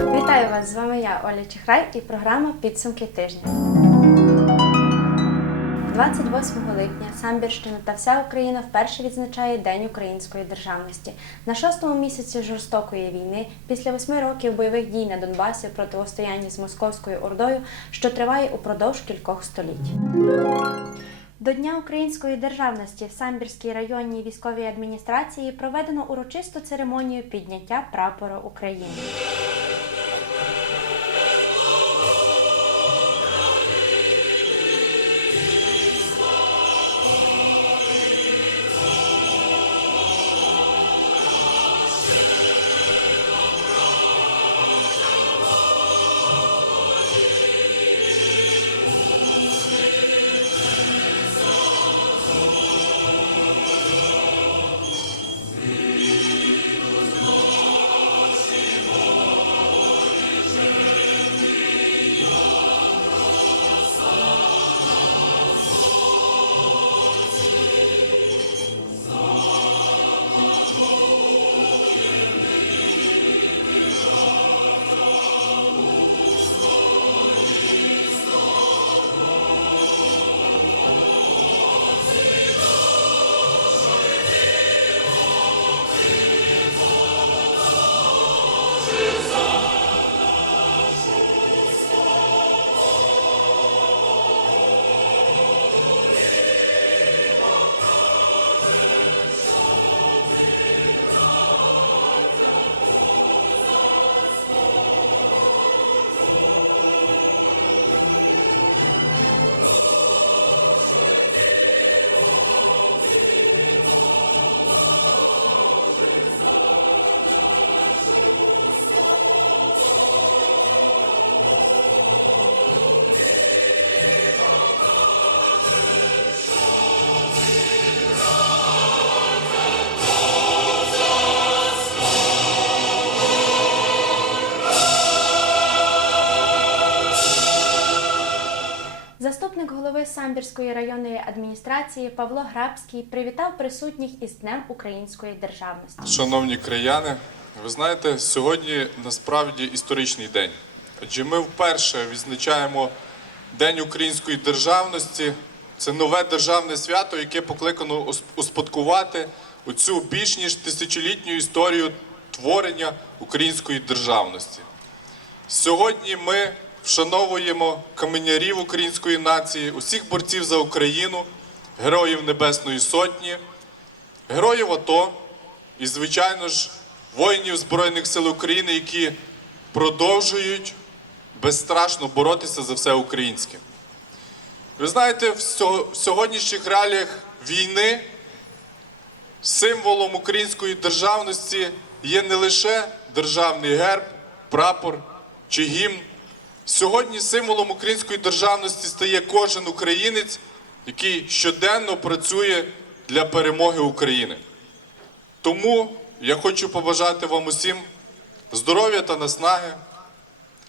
Вітаю вас! З вами я, Оля Чехрай, і програма Підсумки тижня. 28 липня Самбірщина та вся Україна вперше відзначає День української державності. На шостому місяці жорстокої війни, після восьми років бойових дій на Донбасі в протистоянні з московською ордою, що триває упродовж кількох століть. До Дня української державності в Самбірській районній військовій адміністрації проведено урочисту церемонію підняття прапора України. Голови Самбірської районної адміністрації Павло Грабський привітав присутніх із Днем української державності. Шановні краяни, ви знаєте, сьогодні насправді історичний день. Адже ми вперше відзначаємо День української державності. Це нове державне свято, яке покликано ус- успадкувати оцю більш ніж тисячолітню історію творення української державності. Сьогодні ми вшановуємо каменярів української нації, усіх борців за Україну, героїв Небесної Сотні, героїв АТО і, звичайно ж, воїнів Збройних сил України, які продовжують безстрашно боротися за все українське. Ви знаєте, в сьогоднішніх реаліях війни символом української державності є не лише державний герб, прапор чи гімн. Сьогодні символом української державності стає кожен українець, який щоденно працює для перемоги України. Тому я хочу побажати вам усім здоров'я та наснаги,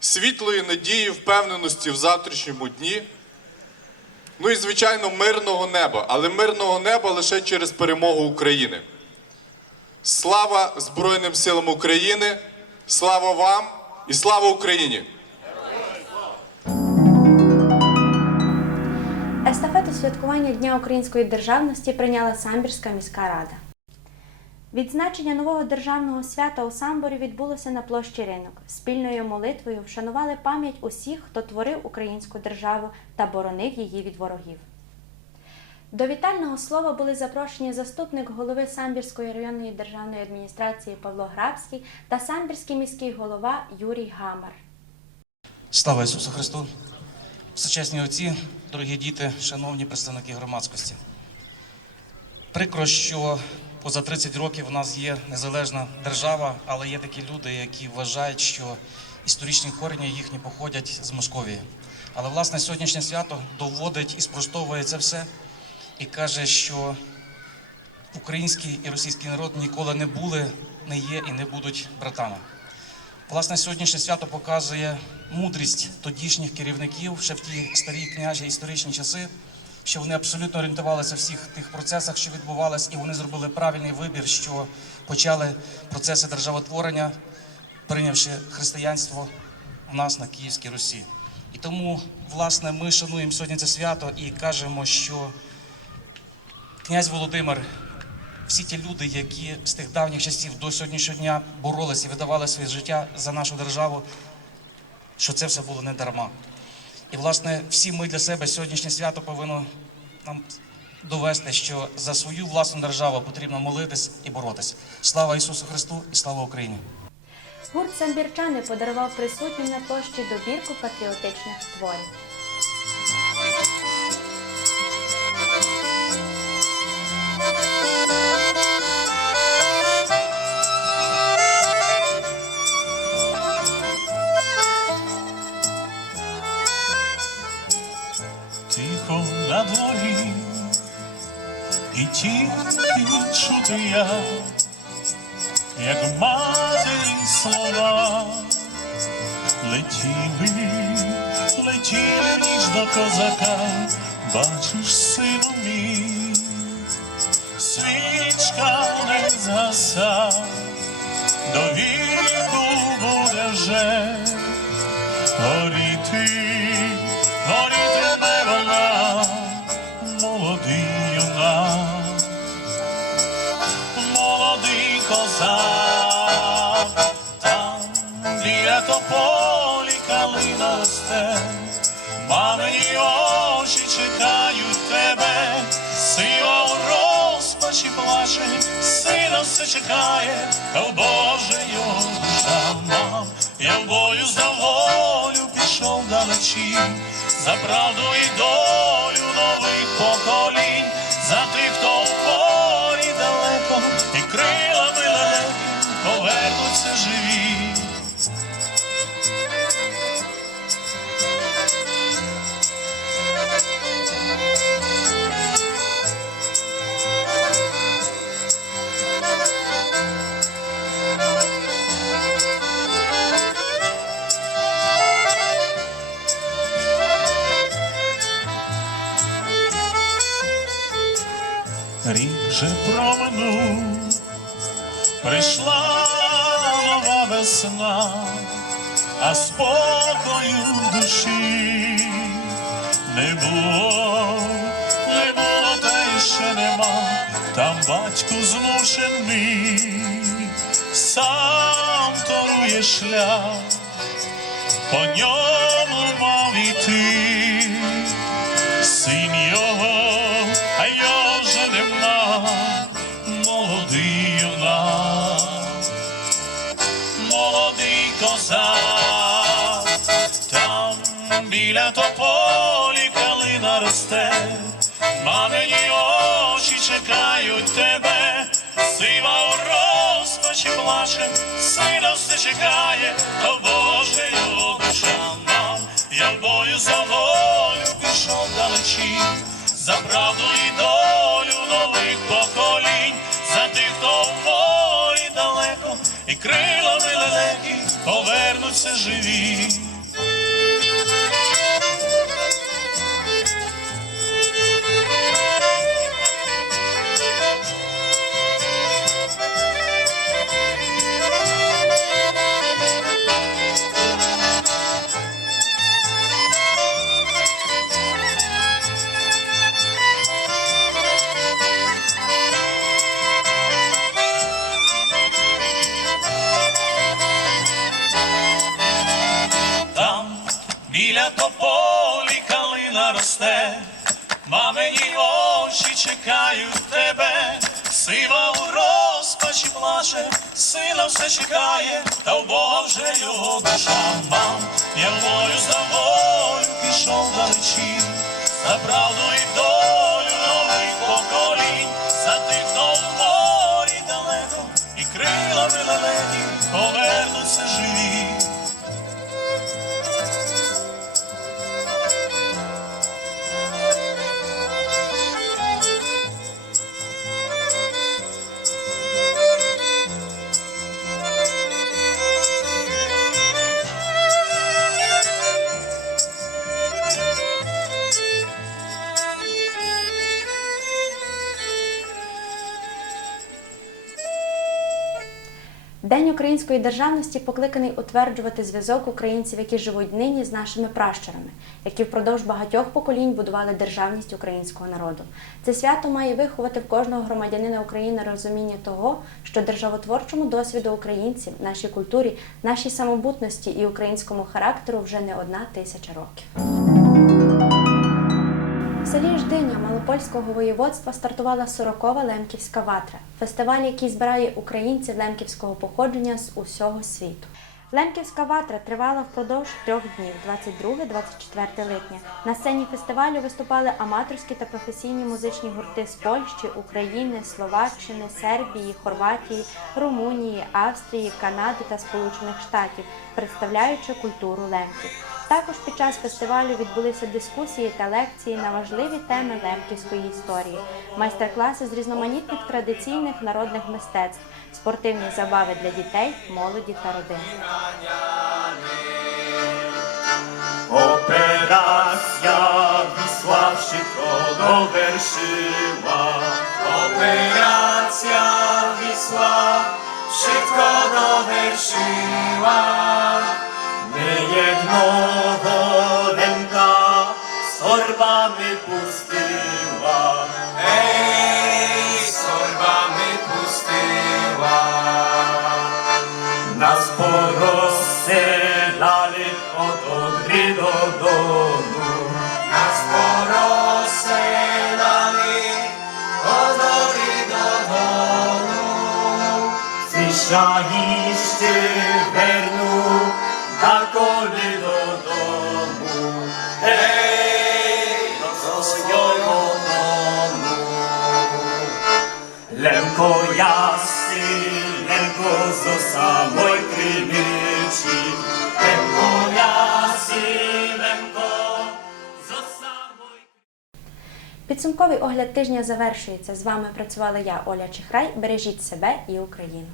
світлої надії, впевненості в завтрашньому дні. Ну і, звичайно, мирного неба, але мирного неба лише через перемогу України. Слава Збройним силам України! Слава вам і слава Україні! Естафету святкування Дня української державності прийняла Самбірська міська рада. Відзначення нового державного свята у Самборі відбулося на площі ринок. Спільною молитвою вшанували пам'ять усіх, хто творив українську державу та боронив її від ворогів. До вітального слова були запрошені заступник голови Самбірської районної державної адміністрації Павло Грабський та Самбірський міський голова Юрій Гамар. Слава Ісусу Христу! Сучасні отці, дорогі діти, шановні представники громадськості. Прикро, що поза 30 років у нас є незалежна держава, але є такі люди, які вважають, що історичні корені їхні походять з Московії. Але власне сьогоднішнє свято доводить і спростовує це все і каже, що український і російський народ ніколи не були, не є і не будуть братами. Власне, сьогоднішнє свято показує мудрість тодішніх керівників ще в ті старі княжі історичні часи, що вони абсолютно орієнтувалися в всіх тих процесах, що відбувалися, і вони зробили правильний вибір, що почали процеси державотворення, прийнявши християнство у нас на Київській Русі. І тому, власне, ми шануємо сьогодні це свято і кажемо, що князь Володимир, всі ті люди, які з тих давніх часів до сьогоднішнього дня боролися і видавали своє життя за нашу державу, що це все було не дарма. І, власне, всі ми для себе сьогоднішнє свято повинно нам довести, що за свою власну державу потрібно молитись і боротись. Слава Ісусу Христу і слава Україні! Гурт самбірчани подарував присутнім на площі добірку патріотичних творів. Дворі, і тільки чути я, як матері слова, летіли, летіли ніж до козака, бачиш, сину мій, свічка не згаса, до віку буде вже біля тополі калина росте, мамині очі чекають тебе, сила у розпачі плаче, сина все чекає, та в Боже його душа. Я в бою за волю пішов далечі, за правду і долю нових поколінь, Рік вже проминув, прийшла нова весна, а спокою в душі не було, не було, та й ще нема, там батько змушений, сам торує шлях, по ньому біля тополі калина росте, мамині очі чекають тебе, сива у розпачі плаче, сина все чекає, то Боже його душа нам, я бою за волю пішов далечі, за правду і долю нових поколінь, за тих, хто в морі далеко, і крилами лелеки повернуться живі. Все чекає, та в Бога вже його душа мам. Я в бою за волю пішов далечі, за правду і долю нових поколінь, за тих, хто в морі далеко, і крилами лелені повернуться живі. Української державності покликаний утверджувати зв'язок українців, які живуть нині з нашими пращурами, які впродовж багатьох поколінь будували державність українського народу. Це свято має виховати в кожного громадянина України розуміння того, що державотворчому досвіду українців, нашій культурі, нашій самобутності і українському характеру вже не одна тисяча років. Селі Ждиня Малопольського воєводства стартувала 40-ва Лемківська ватра, фестиваль, який збирає українців лемківського походження з усього світу. Лемківська ватра тривала впродовж трьох днів 22-24 липня. На сцені фестивалю виступали аматорські та професійні музичні гурти з Польщі, України, Словаччини, Сербії, Хорватії, Румунії, Австрії, Канади та Сполучених Штатів, представляючи культуру лемків. Також під час фестивалю відбулися дискусії та лекції на важливі теми лемківської історії, майстер-класи з різноманітних традиційних народних мистецтв, спортивні забави для дітей, молоді та родин. Operacja Wisła szybko dowerszyła. Operacja Wisła szybko dowerszyła. My Przyszliście wernu, dakoli do domu. Hej, do swojego domu. Lemko jasy, lemko zo samoj krymici. Lemko jasy, lemko zo samoj Підсумковий огляд тижня завершується. З вами працювала я, Оля Чихрай. Бережіть себе і Україну.